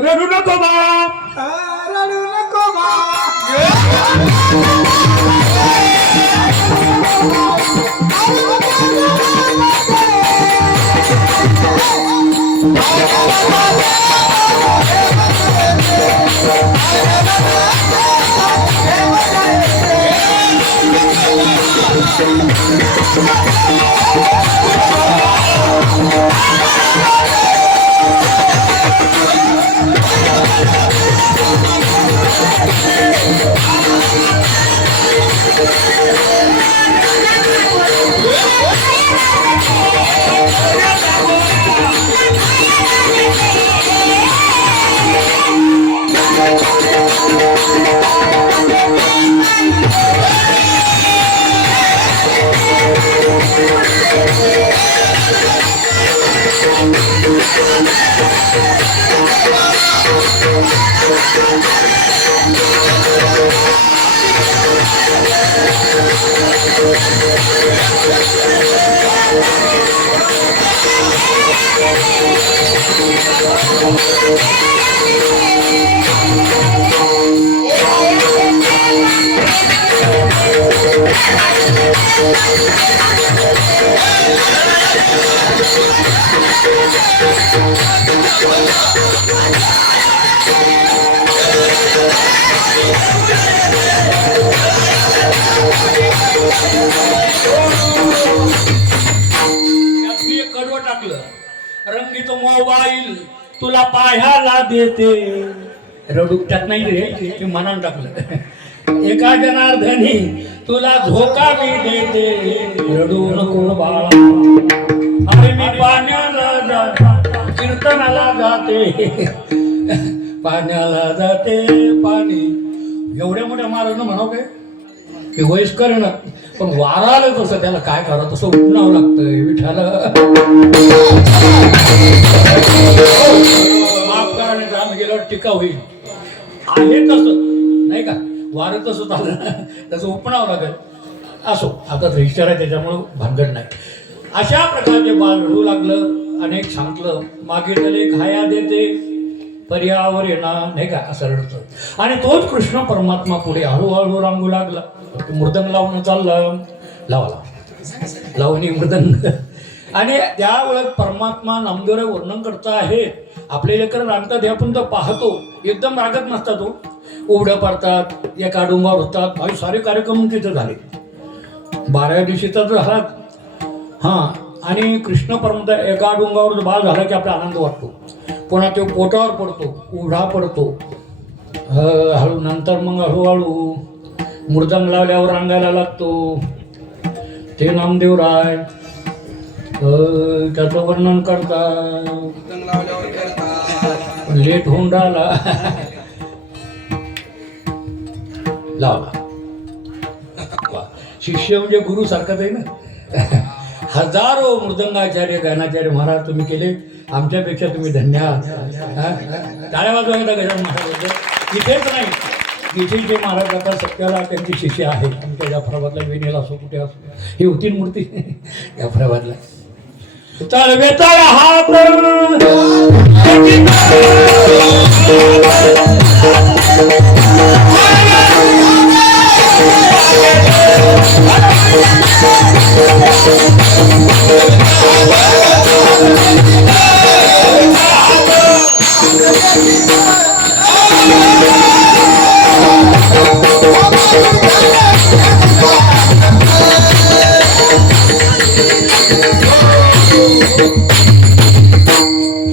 रडू नको बाप, रडू नको कडवं टाकलं. रंगीत मोबाईल तुला पाहायला देते. रडुकट्यात नाही रे, ते मनान टाकलं. एका जनार्दनी तुला झोका मी देते. रडू नको बाळा, अरे मी पाण्याला जाते, कीर्तनाला जाते, पाण्याला जाते पाणी. एवढ्या मोठ्या महाराजांना म्हणावं काय ते वयस्कर आहे ना, पण वाराला तसं त्याला काय करावं, तसं उठणावं लागतंय. विठाला माफ करा, नाही आम्ही गेल्यावर टीका होईल. आहे तसं नाही का, वारं तसं झालं तसं उपणावं लागेल. असो, आता रजिस्टर आहे त्याच्यामुळं भानगड नाही. अशा प्रकारचे बाळ रडू लागलं. अनेक सांगलं मागितले खाया देते, पर्यावर येणार नाही का, असं रडतं. आणि तोच कृष्ण परमात्मा पुढे हळूहळू रांगू लागला. मृदंग लावणं चाललं, लावा लावणी मृदंग. आणि त्यावेळेस परमात्मा नामदेवराय वर्णन करता आहे. आपले लेकर रांगतात हे आपण तर पाहतो, एकदम रागत नसतात. तो उघड्या पडतात, एका डोंगावर होतात. भाई सारे कार्यक्रम तिथे झाले. 12व्या दिवशी तर झालाच. हां, आणि कृष्ण परमात्मा एका डोंगावर बाळ झाला की आपला आनंद वाटतो. पुन्हा तो पोटावर पडतो, उघडा पडतो. हळू नंतर मग हळूहळू मृदंग लावल्यावर रांगायला लागतो. ते नामदेवराय त्याचं वर्णन करतात. लेट होऊन राहिला, लावला. शिष्य म्हणजे गुरु सारखाच आहे ना. हजारो मृदंगाचार्य गायनाचार्य महाराज तुम्ही केले, आमच्यापेक्षा तुम्ही धन्य आहात. हा? टाळ्या वाजवायला गजानन महाराज इथेच नाही, इथे जे महाराज आता सत्याला त्यांची शिष्य आहेत आमच्या जाफराबादला, वेणेला असो कुठे असो, ही होती मूर्ती जाफराबादला. तळवे तळ हात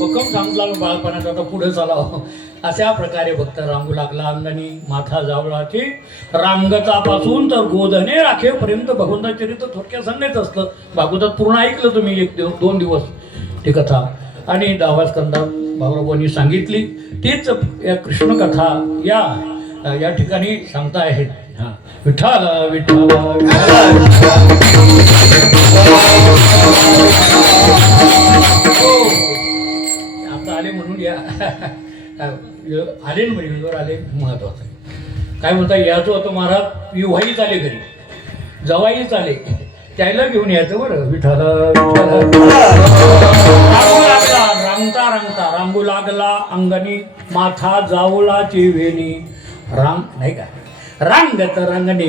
हुकम सांगितला बाळपणात आता पुढे चालावं. अशा प्रकारे भक्त रांगू लागला अंगणी, माथा जावळाची रांगतापासून तर गोधने राखेपर्यंत भगवंता चरित्र थोडक्यात सांगायचं असतं. भागवतात पूर्ण ऐकलं तुम्ही 2 दिवस ती कथा, आणि 10व्या स्कंदात भाऊरावांनी सांगितली तीच या कृष्ण कथा या ठिकाणी सांगता आहेत. हा, विठ्ठल विठ्ठल आता आले म्हणून या आले ना वेळेवर आले महत्वाचं आहे. काय म्हणता, याचं होतं महाराज विवाहीच आले घरी, जवाईच आले, त्याला घेऊन यायचं बरं. विठ्ठल रांगता रांगता रांगू लागला अंगणी, माथा जावळाची वेणी रांग नाही का, रांगत रंगणे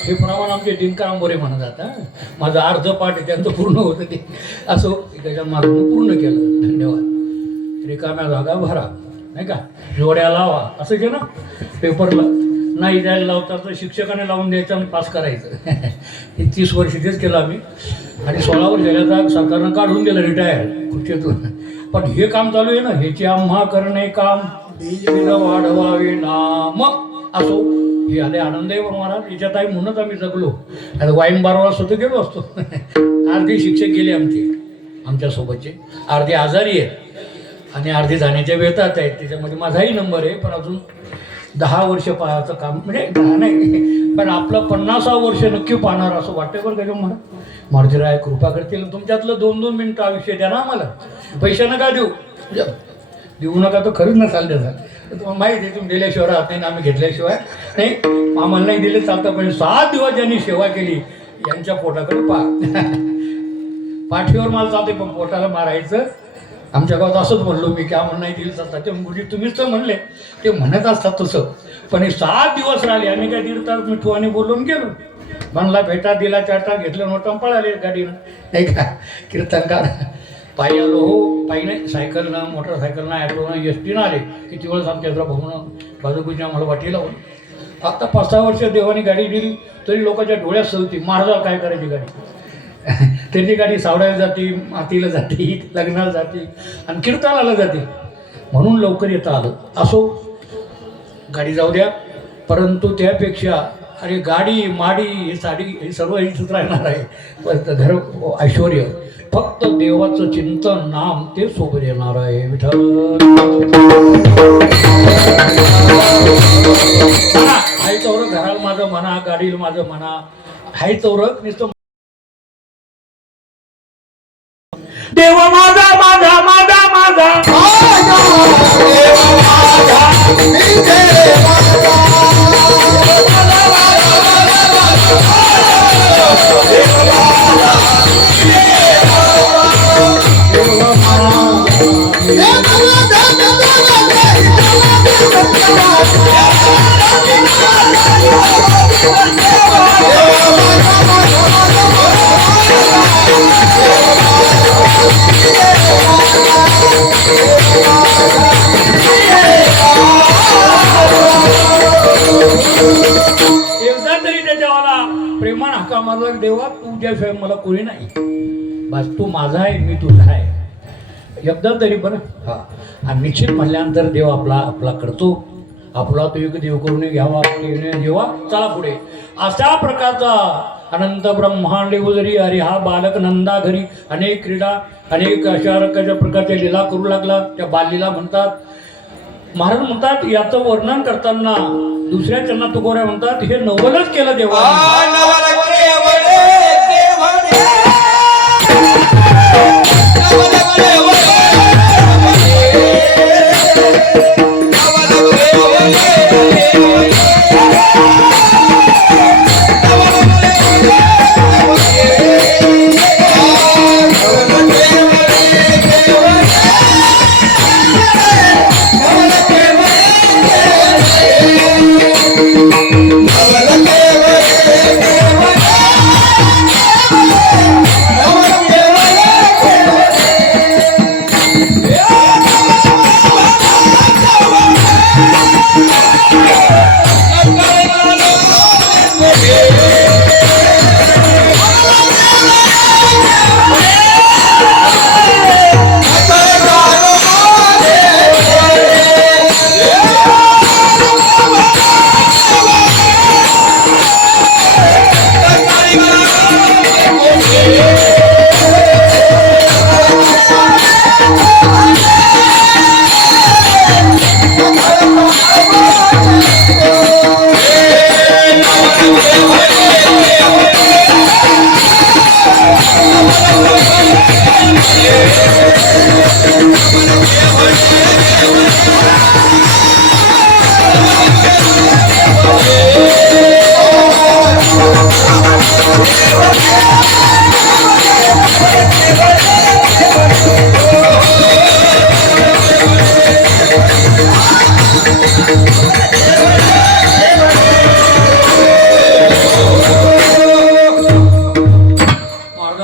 हे प्रमाण आमचे दिनकर आंबोरे म्हणत आता. माझं अर्ध पाठ आहे त्यांचं पूर्ण होतं ते असो, त्याच्या मागून पूर्ण केलं. धन्यवाद. रिकाम्या जागा भरा नाही का, जोड्या लावा असं जे ना पेपरला नाही द्यायला लावतात तर शिक्षकाने लावून द्यायचं आणि पास करायचं. हे 30 वर्ष तेच केलं आम्ही, आणि 16 वर्ष झाल्याचा सरकारनं काढून दिलं रिटायर खुर्चीतून. पण हे काम चालू आहे ना, ह्याची आम्हा करणे काम वाढवावे नाम असो. हे आले आनंद आहे महाराज, याच्यात आहे म्हणूनच आम्ही जगलो. आता वाईन बारवा सुद्धा गेलो असतो. अर्धे शिक्षक गेले आमच्यासोबतचे, अर्धे आजारी आहेत आणि अर्धे जाण्याच्या वेतात आहेत. त्याच्यामध्ये माझाही नंबर आहे, पण अजून 10 वर्ष पाहायचं काम, म्हणजे 10 नाही पण आपलं 50 वर्ष नक्की पाहणार असं वाटतं बरं का. मला मार्जराय कृपा करतील, तुमच्यातलं 2-2 मिनिटं आयुष्य द्या ना आम्हाला. पैसे नका देऊ नका तर खरंच नसाल द्या. तुम्हाला माहिती आहे तुम्ही दिल्याशिवाय राहत नाही, आम्ही घेतल्याशिवाय नाही. आम्हाला नाही दिले चालतं, पण 7 दिवस ज्यांनी सेवा केली यांच्या पोटाकडे पाठीवर माल चालते पण पोटाला मारायचं. आमच्या गावात असंच म्हणलो मी की आम्हाला नाही दिलं चालतात. ते गुरुजी तुम्हीच तर म्हणले, ते म्हणत असतात तसं. पण हे 7 दिवस राहिले, आम्ही काय 1.5 तास मिठवाने बोलून गेलो. म्हणला भेटा दिला, चाटा घेतलं, नोटा पळाले गाडीनं नाही का. कीर्तनकार पायी आलो हो, पायी नाही, सायकलनं, मोटरसायकलनं, ॲटोनं, एसटीनं आले. किती वेळेस आमच्या भाऊनं बाजूबूजी आम्हाला वाटी लावून. आता 5-6 वर्ष देवानी गाडी दिली तरी लोकांच्या डोळ्यात सवती, महाराजाला काय करायची गाडी. त्याची गाडी सावडायला जाते, मातीला जाते, लग्नाला जाते आणि कीर्तनाला जाते. म्हणून लवकर येता आलं. असो, गाडी जाऊ द्या, परंतु त्यापेक्षा अरे गाडी माडी ही साडी हे सर्व इथंच राहणार आहे. पण घर ऐश्वर फक्त देवाचं चिंतन नाम ते सोबत येणार आहे. विठ्ठल हाय चौरक घराला माझं म्हणा, गाडीला माझं म्हणा, हाय चौरक नुसतं देव माझा माझा माझा माझा प्रेमान हाका मारला देवा तुझ्याशिवाय मला कोणी नाही, बस तू माझा आहे मी तुझा आहे, एकदा तरी बरं. हा आणि निश्चित म्हणल्यानंतर देव आपला करतो. आपला तो एक देव करून घ्यावा जेव्हा चला पुढे. अशा प्रकारचा अनंत ब्रह्मांड उदरी अरे हा बालक नंदा घरी अनेक क्रीडा अनेक अशा प्रकारच्या लीला करू लागला. त्या बाललीला म्हणतात. महाराज म्हणतात याचं वर्णन करताना दुसऱ्या चरणात तुकोऱ्या म्हणतात हे नवलच केलं देवा.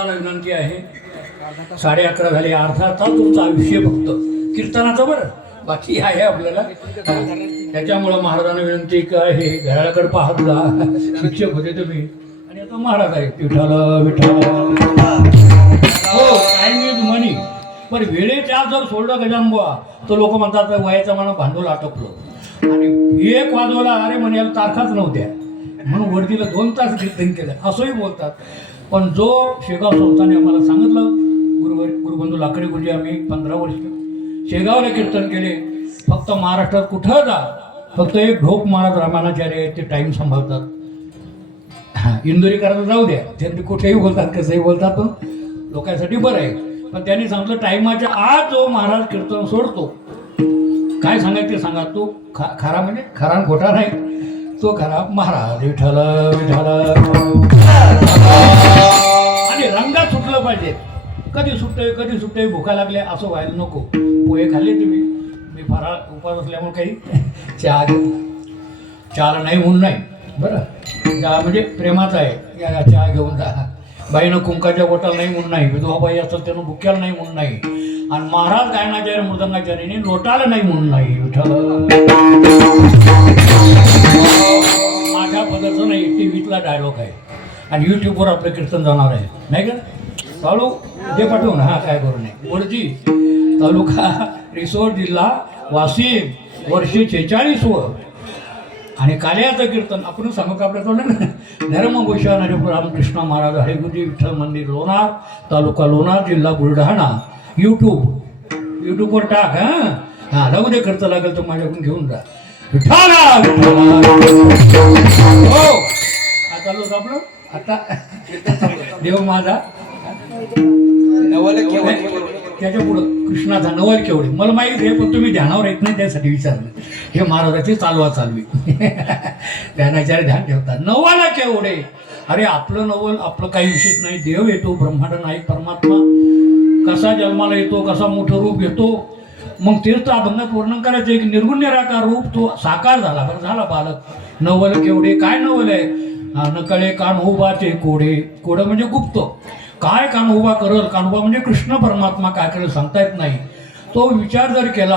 विनंती आहे 11:30 झाले. अर्धा तास तुमचं आयुष्य फक्त कीर्तनाचं बरं, बाकी आहे आपल्याला. त्याच्यामुळं महाराजांना विनंती का हे घराकडे पाहा, तुला शिक्षक होते तुम्ही आणि आता महाराज आहे. विठ्ठल विठ्ठल हो टाइम इज मनी. पण वेळेच्या जर सोडलं गजान बुवा तर लोक म्हणतात वयाचा मला भांडवल आटपलो आणि 1 वाजवला अरे म्हणे याला तारखाच नव्हत्या म्हणून वरतीला 2 तास कीर्तन केलं असंही बोलतात. पण जो शेगाव संस्थाने आम्हाला सांगितलं, गुरुबंधू लाकडे गुरुजी आम्ही 15 वर्ष शेगावला कीर्तन केले. फक्त महाराष्ट्रात कुठं जा, फक्त एक ढोक महाराज रामानाचार्य ते टाईम सांभाळतात. हां इंदोरीकरांना जाऊ द्या, त्यांनी कुठेही बोलतात कसंही बोलतात, पण लोकांसाठी बरं आहे. पण त्यांनी सांगितलं टाईमाच्या आत जो महाराज कीर्तन सोडतो, काय सांगायचं ते सांगा, तो खरा म्हणजे खरा खोटा नाही, तो खरा महाराज विठ्ठल विठ्ठल. आणि रंगात सुटलं पाहिजे. कधी सुटतंय भुका लागल्या असं व्हायला नको. पोहे खाल्ले तुम्ही, मी फराळ उपास असल्यामुळे काही चहाला नाही म्हणून नाही बरं. चहा म्हणजे प्रेमाचा आहे, या चहा घेऊन जा. बाईनं कुंकाच्या बोटाला नाही म्हणून नाही, विधवा बाई असतात त्यानं भुक्याला नाही म्हणून नाही, आणि महाराज गायनाचार्य मृदंगाचार्याने लोटाला नाही म्हणून नाही. विठ्ठल माझ्या पदाचं नाही, टीव्हीतला डायलॉग आहे आणि यूट्यूबवर आपलं कीर्तन जाणार आहे नाही का. चालू ते पाठवून हा काय करू नये. बोलजी तालुका रिसोड जिल्हा वाशिम, वर्षे 46 आणि काल्याचं कीर्तन आपण सांगू का आपल्या तोंडाने. धर्मभूषण हरिपूर रामकृष्ण महाराज हरिगुरुजी विठ्ठल मंदिर लोणार, तालुका लोणार, जिल्हा बुलढाणा. यूट्यूबवर टाक. हां लागू दे, खर्च लागेल तर माझ्याकडून घेऊन जा. विठ्ठल हो चालू आपलं आता देव माझा त्याच्या पुढं कृष्णाचा नवल केवढे मला माहीत आहे, पण तुम्ही ध्यानावर येत नाही त्यासाठी विचारलं. हे महाराजाची चालवी ध्यानाचार्य ध्यान ठेवतात. नवाला केवढे, अरे आपलं नवल आपलं काही विशेष नाही. देव येतो, ब्रह्मांड नाही, परमात्मा कसा जन्माला येतो, कसा मोठं रूप घेतो. मग तीर्थ अभंगात वर्णन करायचं एक निर्गुण निराकार रूप तो साकार झाला. बरं झाला बालक. नवल केवढे, काय नवल आहे. नकळे कान्होबाचे कोडे, कोडं म्हणजे गुप्त. काय कान्होबा करल, कान्होबा म्हणजे कृष्ण परमात्मा काय करेल सांगता येत नाही. तो विचार जर केला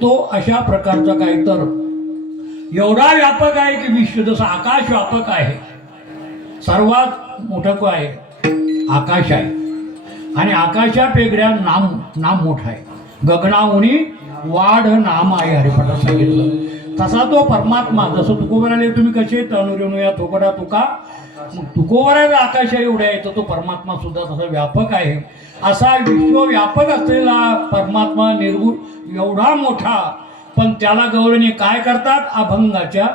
तो अशा प्रकारचा काय तर एवढा व्यापक आहे की विश्व जसं आकाश व्यापक आहे सर्वात मोठं काय आहे? आकाश आहे. आणि आकाशापेगड्या नाम मोठा आहे. गगनाउनी वाढ नाम आहे हरिपाठात सांगितलं. तसा तो परमात्मा, जसं तुकोबराले तुम्ही कसे तनुरेणू या थोपडा तुका, मग तुकोबराला आकाश एवढे आहे, तर तो परमात्मा सुद्धा तसा व्यापक आहे. असा विश्वव्यापक असलेला परमात्मा निर्गुण एवढा मोठा, पण त्याला गवळणी काय करतात? अभंगाच्या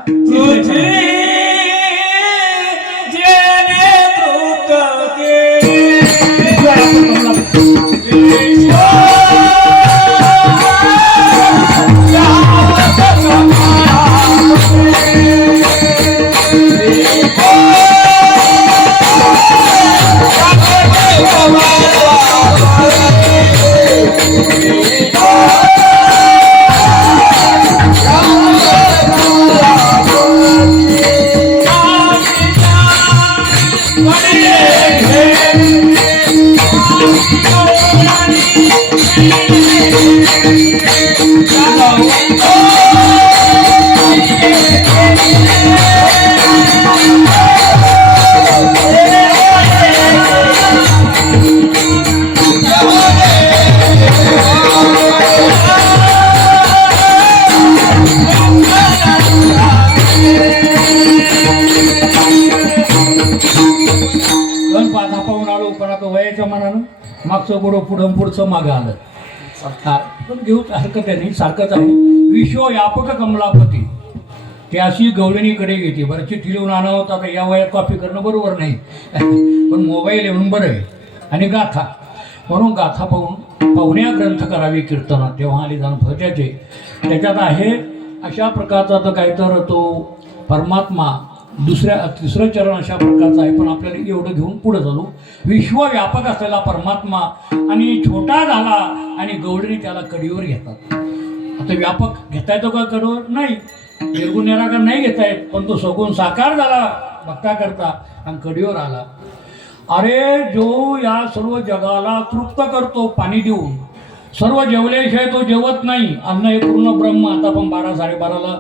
मागचं पुढं पुढचं मागं आलं. पण घेऊ हरकत नाही, सारखंच आहे. विश्वव्यापक कमलापती त्याशी गवळणीकडे घेते. बरं चिठ्ठी लिहून आणा होता तर या वयात कॉपी करणं बरोबर नाही, पण मोबाईल येऊन बरं आहे. आणि गाथा, म्हणून गाथा पाहुण्या ग्रंथ करावी कीर्तनात, तेव्हा आली जाण फजाचे. त्याच्यात आहे अशा प्रकारचा तर काय तर तो परमात्मा तिसरं चरण अशा प्रकारचं आहे. पण आपल्याला एवढं घेऊन पुढे चालू. विश्वव्यापक असलेला परमात्मा आणि छोटा झाला आणि गवळणी त्याला कडीवर घेतात. आता व्यापक घेता येतो का कडीवर? नाही, निर्गुण निराकार नाही घेता येत. पण तो सगुण साकार झाला भक्ता करता आणि कडीवर आला. अरे जो या सर्व जगाला तृप्त करतो पाणी देऊन, सर्व जेवल्याशिवाय तो जेवत नाही. अन्न हे पूर्ण ब्रह्म. आता पण 12-12:30ला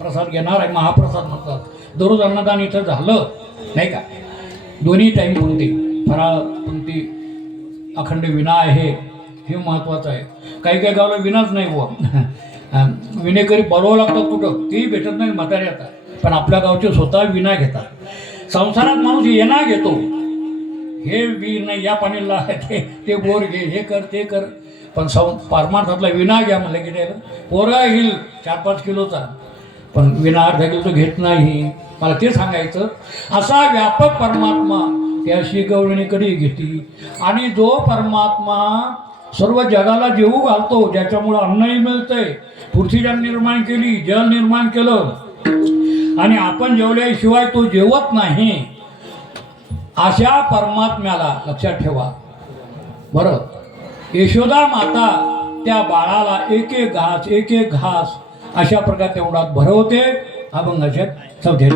प्रसाद घेणार आहे, महाप्रसाद म्हणतात. दररोज अन्नदान इथं झालं नाही का? दोन्ही टाईम पंक्ती, फराळ पंक्ती, अखंड विना आहे, हे महत्त्वाचं आहे. काही काही गावाला विनाच नाही बुवा, विनेकरी बोलवावं लागतात कुठं, तेही भेटत नाही म्हातारे आता. पण आपल्या गावचे स्वतः विना घेतात. संसारात माणूस येणा घेतो, हे वीर नाही, या पाणीला ते बोर घे, हे कर ते कर. पण परमार्थातला विना घ्या म्हणलं की त्याला पोरा येईल 4-5 किलोचा, पण विना अर्धा किलो तो घेत नाही. मला ते सांगायचं. असा व्यापक परमात्मा त्याशी गवळणीकडे घेते. आणि जो परमात्मा सर्व जगाला जेवू घालतो, ज्याच्यामुळं अन्नही मिळतंय, पृथ्वी ज्याने निर्माण केली, जल निर्माण केलं, आणि आपण जेवल्याशिवाय तो जेवत नाही, अशा परमात्म्याला लक्षात ठेवा बरं. यशोदा माता त्या बाळाला एक एक घास अशा प्रकारे तेवढा भरवते. अभंगाच्या 4थ्या